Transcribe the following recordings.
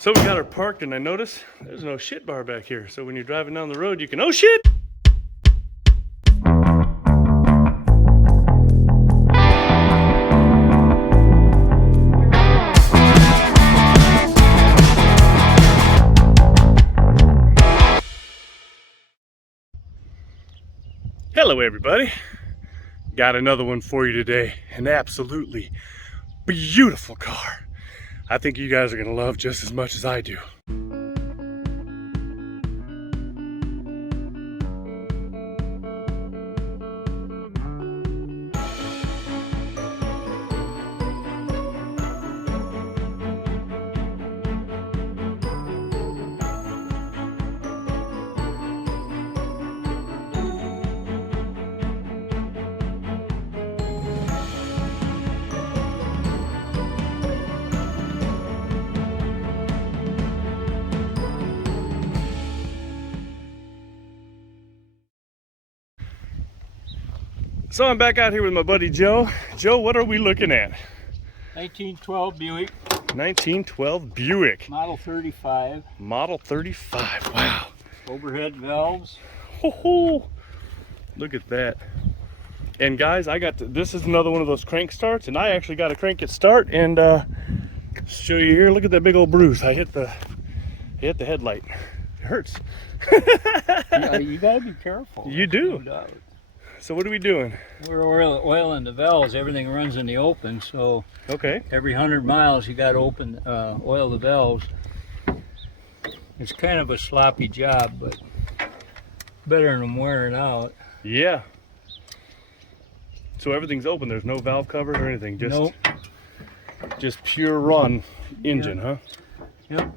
So we got her parked, and I noticed there's no shit bar back here. So when you're driving down the road, you can, oh shit! Hello everybody. Got another one for you today. An absolutely beautiful car. I think you guys are gonna love just as much as I do. So I'm back out here with my buddy Joe. Joe, what are we looking at? 1912 Buick. 1912 Buick. Model 35. Model 35, wow. Overhead valves. Ho-ho. Look at that. And guys, this is another one of those crank starts, and I actually got to crank it start and show you here. Look at that big old bruise. I hit the headlight. It hurts. Yeah, you gotta be careful. You do. No doubt. So what are we doing? We're oiling the valves. Everything runs in the open, so Okay. every 100 miles you got to oil the valves. It's kind of a sloppy job, but better than wearing out. Yeah. So everything's open. There's no valve covers or anything. Just Nope. Just pure run engine, Yeah. huh? Yep.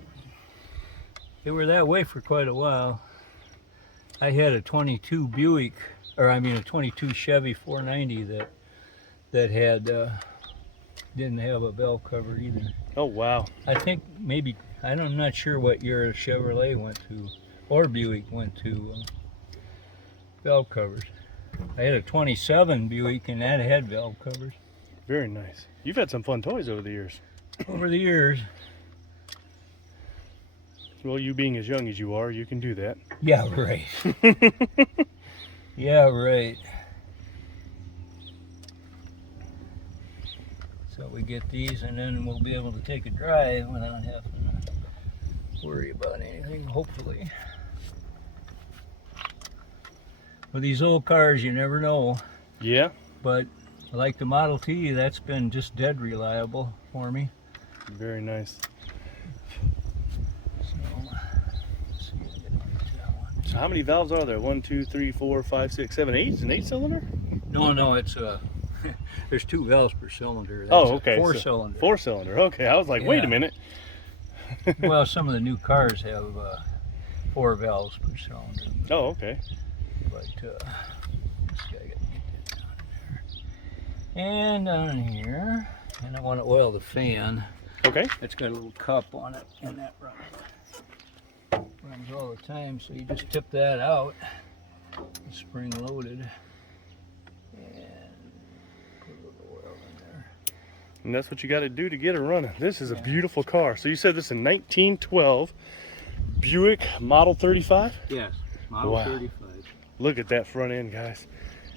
They were that way for quite a while. I had a 22 Buick, or I mean a 22 Chevy 490 that had didn't have a valve cover either. Oh wow. I think maybe I'm not sure what year Chevrolet went to or Buick went to valve covers. I had a 27 Buick and that had valve covers. Very nice. You've had some fun toys over the years. Over the years. Well, you being as young as you are, you can do that. Yeah, right. Yeah, right. So we get these and then we'll be able to take a drive without having to worry about anything, hopefully. With these old cars, you never know. Yeah. But like the Model T, that's been just dead reliable for me. Very nice. So how many valves are there? 1, 2, 3, 4, 5, 6, 7, 8? It's an 8-cylinder? No, it's there's 2 valves per cylinder. That's Oh, okay. 4-cylinder. 4-cylinder. Okay, I was like, wait a Yeah. minute. Well, some of the new cars have 4 valves per cylinder. Oh, okay. But just gotta get that down there. And down here, and I want to oil the fan. Okay. It's got a little cup on it, and that runs all the time. So you just tip that out, spring loaded, and put a little oil in there. And that's what you got to do to get it running. This is a beautiful car. So you said this is a 1912 Buick Model 35? Yes, Model Wow. 35. Look at that front end, guys.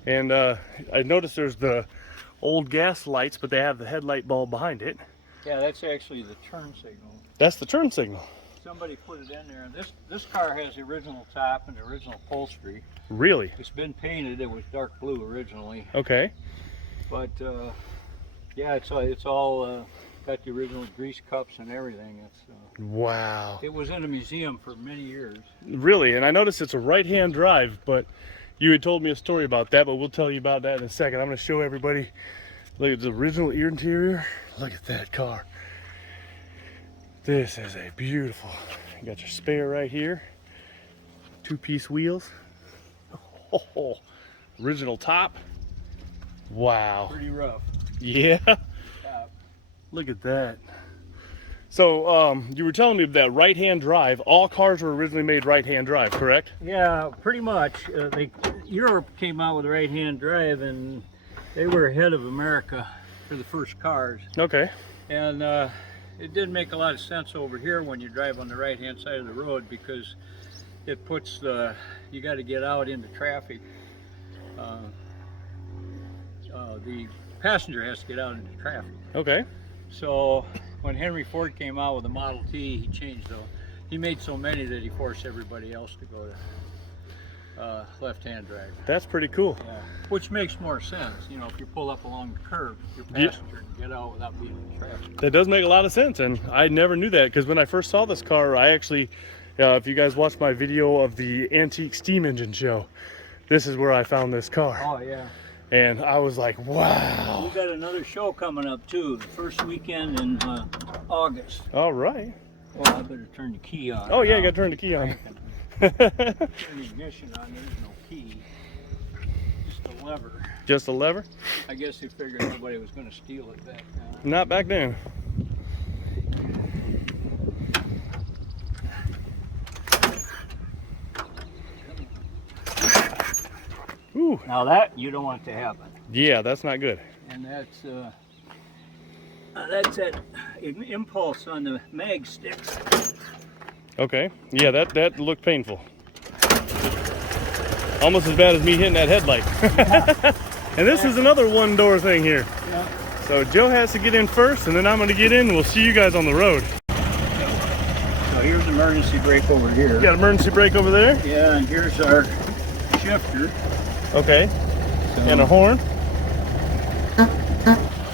And I noticed there's the old gas lights, but they have the headlight bulb behind it. Yeah, that's actually the turn signal. That's the turn signal. Somebody put it in there. This car has the original top and the original upholstery. Really? It's been painted. It was dark blue originally, Okay. but yeah, it's all got the original grease cups and everything. Wow. It was in a museum for many years. Really, and I noticed it's a right-hand drive, but you had told me a story about that, but we'll tell you about that in a second. I'm going to show everybody. Look at the original interior. Look at that car. This is a beautiful. You got your spare right here. 2-piece wheels. Oh, original top. Wow. Pretty rough. Yeah. Top. Look at that. So you were telling me that right-hand drive. All cars were originally made right-hand drive, correct? Yeah, pretty much. Europe came out with right-hand drive, and they were ahead of America for the first cars. Okay. And it didn't make a lot of sense over here when you drive on the right-hand side of the road, because it puts you got to get out into traffic. The passenger has to get out into traffic. Okay. So when Henry Ford came out with the Model T, he changed he made so many that he forced everybody else to go to left-hand drive. That's pretty cool. Yeah. Which makes more sense, you know, if you pull up along the curb, your passenger can get out without being in traffic. That does make a lot of sense, and I never knew that, because when I first saw this car, I actually, if you guys watched my video of the antique steam engine show, this is where I found this car. Oh yeah. And I was like, wow. We got another show coming up too, the first weekend in August. All right. Well, I better turn the key on. Oh yeah, you gotta turn the key on. Turn the ignition on, there's no key. Just a lever. Just a lever? I guess they figured nobody was going to steal it back then. Not back then. Ooh. Now that you don't want to happen. Yeah, that's not good. And that's that impulse on the mag sticks. Okay. Yeah, that looked painful. Almost as bad as me hitting that headlight. And this is another one-door thing here. Yeah. So Joe has to get in first, and then I'm going to get in. We'll see you guys on the road. So here's the emergency brake over here. You got emergency brake over there? Yeah, and here's our shifter. Okay. So And a horn.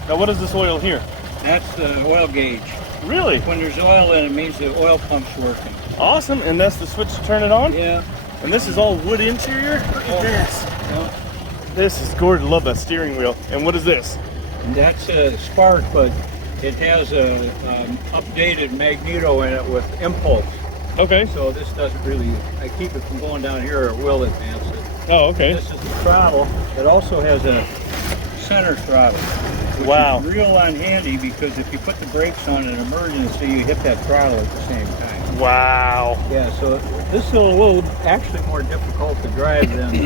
Now what is this oil here? that's the oil gauge. Really? When there's oil in it, means the oil pump's working. Awesome. And that's the switch to turn it on? Yeah. And this is all wood interior? Look at this. Yeah. This is gorgeous. Love that steering wheel. And what is this? And that's a Spark, but it has a updated magneto in it with impulse. Okay. So this doesn't really, I keep it from going down here, or it will advance it. Oh, okay. This is the throttle. It also has a center throttle. Which Wow. is real unhandy, because if you put the brakes on in an emergency, you hit that throttle at the same time. Wow. Yeah, so this is a little actually more difficult to drive than,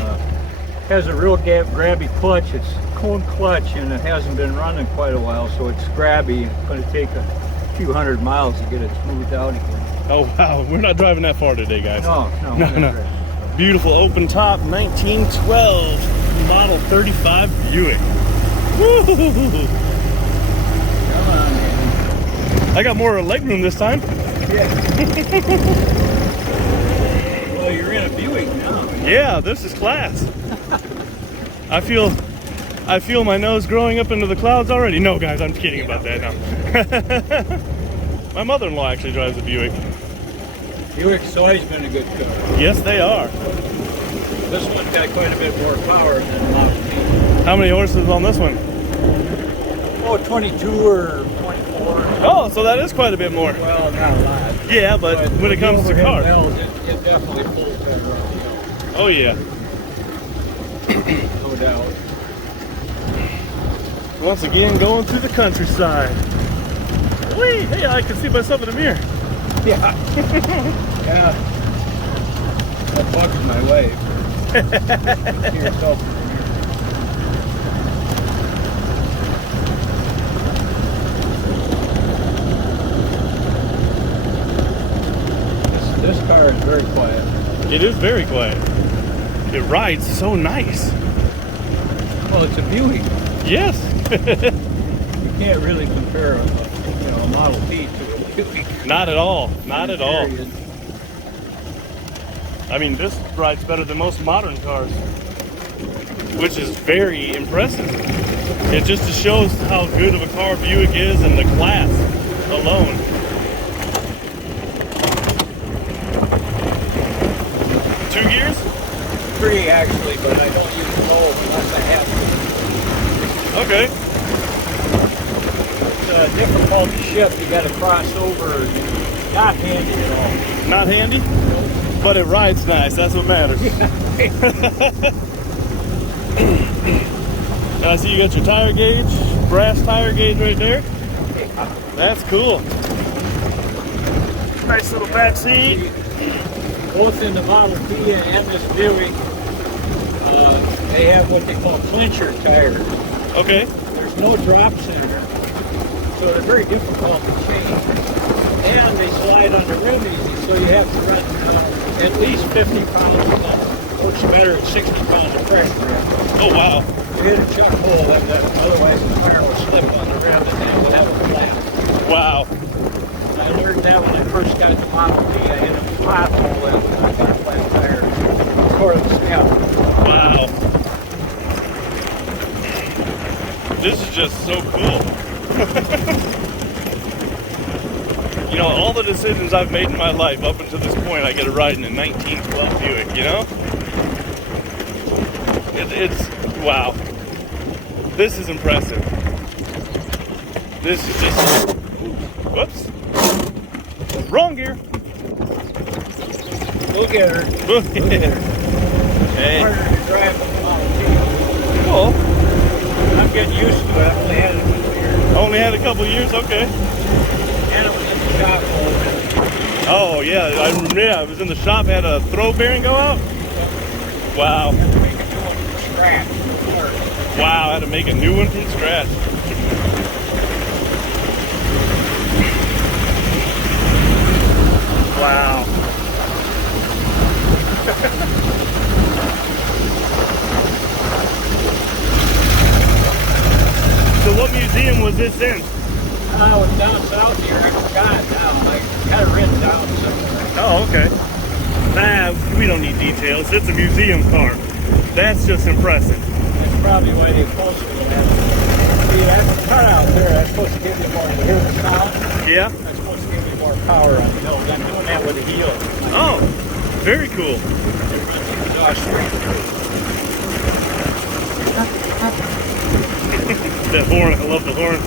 has a real grabby clutch. It's cone clutch, and it hasn't been running quite a while, so it's grabby. It's going to take a few hundred miles to get it smoothed out again. Oh, wow. We're not driving that far today, guys. No. No. Beautiful open top 1912 Model 35 Buick. Woo! Come on, man. I got more legroom this time. Yeah. Well, you're in a Buick now. Yeah, this is class. I feel my nose growing up into the clouds already. No, guys, I'm kidding about that now. My mother-in-law actually drives a Buick. Buick's always been a good car. Yes, they are. This one's got quite a bit more power than the Model T. How many horses on this one? Oh, 22 or 24. Oh, so that is quite a bit more. Well, not a lot. Yeah, but when it comes to overhead cars. bells, it definitely pulls that around. Oh, yeah. No doubt. Once again, going through the countryside. Whee! Hey, I can see myself in the mirror. Yeah. Yeah. That bugs my wife. See yourself in the mirror. This car is very quiet. It is very quiet. It rides so nice. Well, it's a Buick. Yes. You can't really compare a Model T to a Buick. Not at all. Not at all. Period. I mean, this rides better than most modern cars, which is very impressive. It just shows how good of a car Buick is and the class alone. Two gears? 3 actually, but I don't use low unless I have to. Okay. It's difficult to shift. You got to cross over. Not handy at all. Not handy, but it rides nice. That's what matters. I see you got your tire gauge, brass tire gauge right there. That's cool. Nice little back seat. Both in the Model T and this Buick, they have what they call clincher tires. Okay. There's no drop center. so they're very difficult to change. And they slide on the rim easy, so you have to run at least 50 pounds of pump. Works better at 60 pounds of pressure. Oh, wow. You hit a chuck hole, and otherwise the tire will slip on the rim and then it will have a flat. Wow. I learned that when I first got the Model D. I hit a pothole and I got a flat tire. Tore the stem. Wow. This is just so cool. You know, all the decisions I've made in my life up until this point, I get to ride in a 1912 Buick, you know? It's, wow. This is impressive. This is just, whoops. Wrong gear. Look at her. Look at her. Hey. Harder to drive than the Model T. Cool. I'm getting used to it. I've only had it a couple years. Only had a couple years, okay. And it was in the shop hole. Oh yeah, I was in the shop, had a throw bearing go out. Wow. Had to make a new one from scratch. Wow, I had to make a new one from scratch. Wow. So what museum was this in? I was down south here. I forgot now. I got it written down somewhere. Oh, okay. Nah, we don't need details. It's a museum car. That's just impressive. That's probably why they posted it. See, that car out there, that's supposed to give you more, you hear the sound? Yeah? That's supposed to give you more power on the hills. I'm doing that with a heel. Oh, very cool. It runs the exhaust straight through. That horn, I love the horn.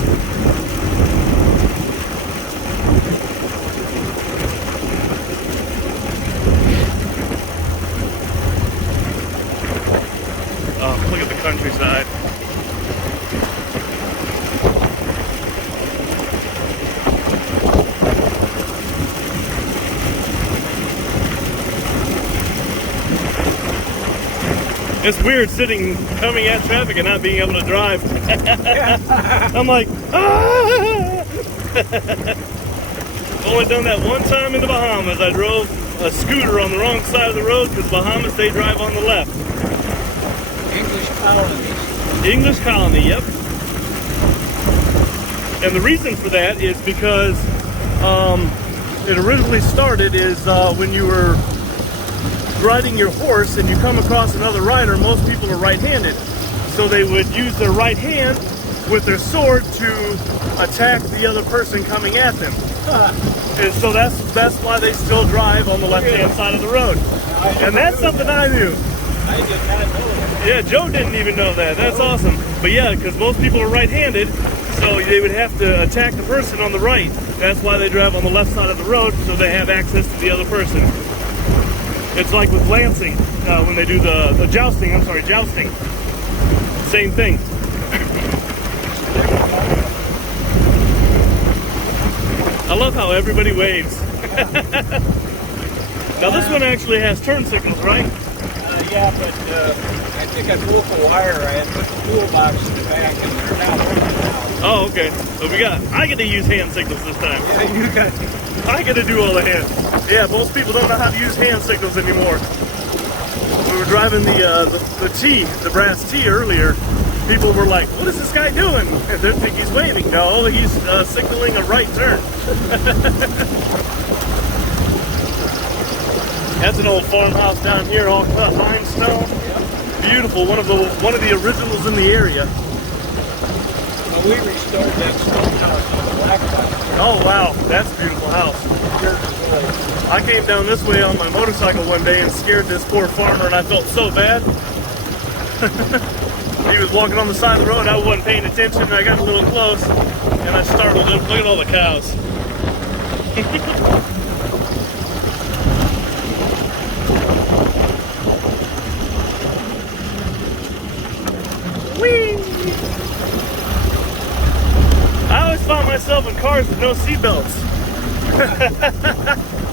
Oh, look at the countryside. It's weird coming at traffic and not being able to drive. I'm like, ah! I've only done that one time in the Bahamas. I drove a scooter on the wrong side of the road because Bahamas, they drive on the left. English colonies. English colony, yep. And the reason for that is because it originally started is when you were riding your horse and you come across another rider, most people are right-handed. So they would use their right hand with their sword to attack the other person coming at them. And so that's why they still drive on the left-hand side of the road. And that's something I knew. I did not know that. Yeah, Joe didn't even know that. That's awesome. But yeah, because most people are right-handed, so they would have to attack the person on the right. That's why they drive on the left side of the road, so they have access to the other person. It's like with lancing, when they do the jousting, jousting. Same thing. I love how everybody waves. Now this one actually has turn signals, right? Yeah, but I think I broke a wire. I had put the toolbox in the back and they're not running now. Oh, okay. So I get to use hand signals this time. Yeah, you got I get to do all the hands. Yeah, most people don't know how to use hand signals anymore. We were driving the brass T earlier. People were like, what is this guy doing? And they think he's waving. No, he's signaling a right turn. That's an old farmhouse down here, all cut limestone. Beautiful, one of the originals in the area. Well, we restored that stone house on the blacktop. Oh wow, that's a beautiful house. I came down this way on my motorcycle one day and scared this poor farmer, and I felt so bad. He was walking on the side of the road, I wasn't paying attention, and I got a little close, and I startled him. Look at all the cows. Whee! I always found myself in cars with no seatbelts.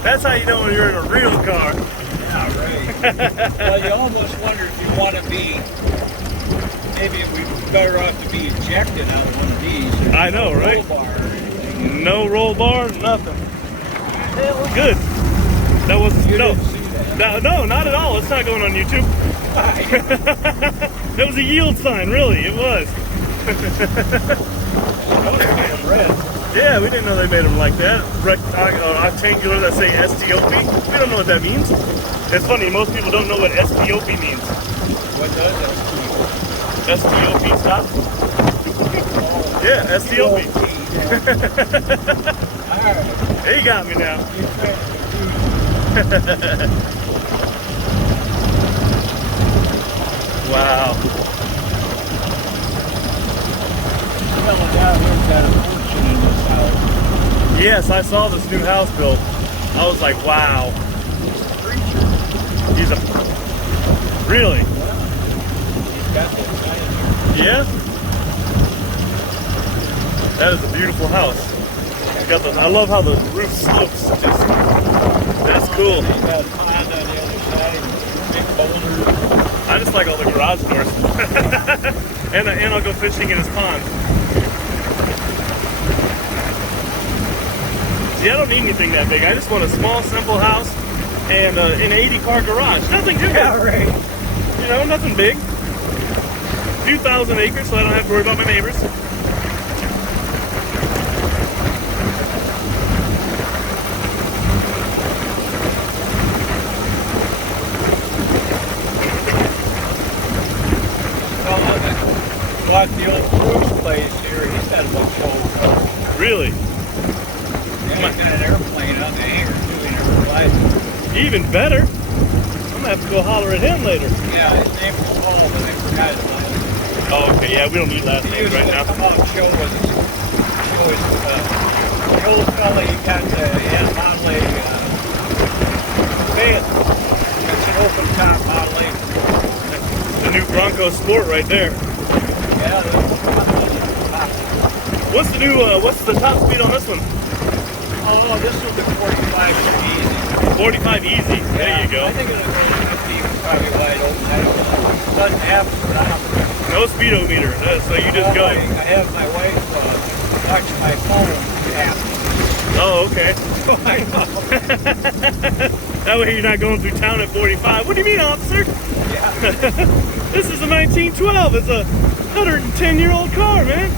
That's how you know when you're in a real car. Yeah, right. Well, you almost wonder if you want to be, maybe it would be better off to be ejected out of one of these. I know, right? Bar No roll bar, nothing. Good. That was no, no, not at all. It's not going on YouTube. That was a yield sign, really. It was. Yeah, we didn't know they made them like that. Rectangular that say STOP. We don't know what that means. It's funny, most people don't know what STOP means. What does STOP, stop. Yeah, STOP. Alright. There you got me now. Wow. Yes, I saw this new house built. I was like, wow. He's a really? Yeah? That is a beautiful house. Got the, I love how the roof slopes. Just, that's cool. I just like all the garage doors. and I'll go fishing in his pond. See, I don't need anything that big. I just want a small, simple house and an 80-car garage. Nothing too big. Yeah, right. You know, nothing big. A few thousand acres, so I don't have to worry about my neighbors. Bought the old Bruce place here. He's got a bunch of old cars. Really? Yeah, he's got an airplane on the hangar too. He never flies it. Even better. I'm gonna have to go holler at him later. Yeah, his name was Paul, but I forgot his last name. Oh, okay. Yeah, we don't need last names right now. Come out and show us. The old fella, he had a Model A van. It's an open top Model A. The new Bronco Sport right there. Yeah, What's the new, what's the top speed on this one? oh, this was the 45 easy. 45 easy. There you go. I think it's a 50 probably wide open. I don't know. It doesn't have it. No speedometer, so you just go. I have my wife watch my phone app. Oh, okay. So I know. That way you're not going through town at 45. What do you mean, officer? Yeah. This is a 1912. It's a 110-year-old car, man.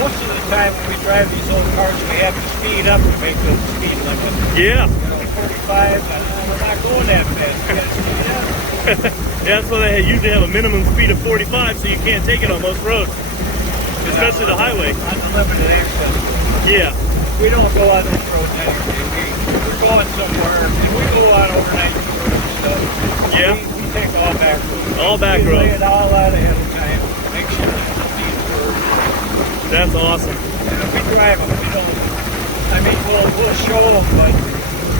Most of the time when we drive these old cars, we have to speed up to make the speed limit. Yeah. You know, 45, we're not going that fast. We got to speed up. Yeah, that's why they usually have a minimum speed of 45, so you can't take it on most roads, especially the highway. Unlimited access. Yeah. We don't go on this road anyway. We're going somewhere, and we go on overnight tours and stuff. Yeah. We take all back roads. All back we roads. lay it all out ahead of time. Make sure that the speeds were. That's awesome. We drive them. We don't. I mean, we'll show them, but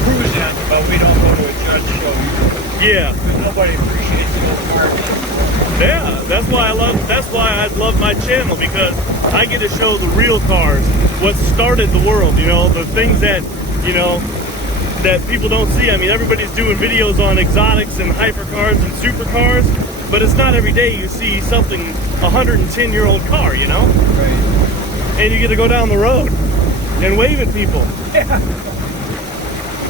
cruise them, but we don't go to a judge show. Yeah. Because nobody appreciates the old cars. Yeah, that's why I love my channel, because I get to show the real cars, what started the world, you know, the things that, you know, that people don't see. I mean, everybody's doing videos on exotics and hypercars and supercars, but it's not every day you see something, 110-year-old car, you know? Right. And you get to go down the road and wave at people. Yeah.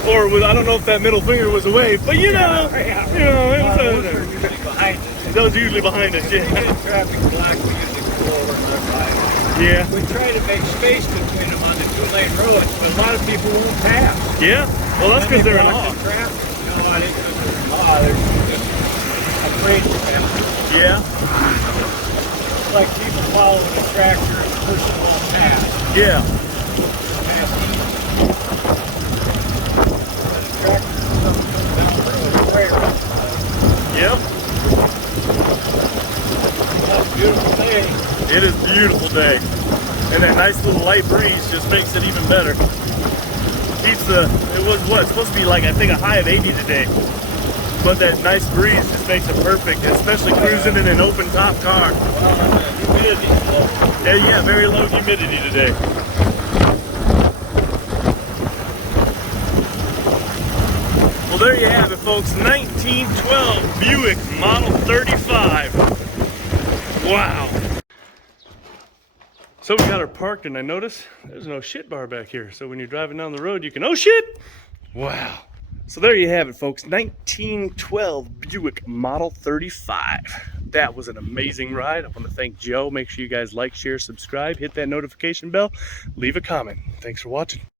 Or with, I don't know if that middle finger was a wave, but you know, Yeah. you know, it was Those are usually behind us. those usually behind us, If we yeah. get a traffic block, we usually pull over and they're by. Yeah, We try to make space between them on the two-lane roads, but a lot of people won't pass. yeah. Well, that's because they're in block awe. the traffic. No, I think because they're in awe. They're just afraid to pass. Yeah, It's like people following a tractor and the person won't pass. yeah. Pass easy. The tractor comes down the road, it's rare. Yep. That's a beautiful day. It is a beautiful day. And that nice little light breeze just makes it even better. Keeps it was what, it's supposed to be like, I think, a high of 80 today. But that nice breeze just makes it perfect, especially cruising in an open top car. Humidity is low. Yeah, very low humidity today. Well, there you have it, folks. 1912 Buick Model 35. Wow. So we got her parked, and I noticed there's no shit bar back here. So when you're driving down the road, you can, oh shit! Wow. So there you have it, folks. 1912 Buick Model 35. That was an amazing ride. I want to thank Joe. Make sure you guys like, share, subscribe, hit that notification bell, leave a comment. Thanks for watching.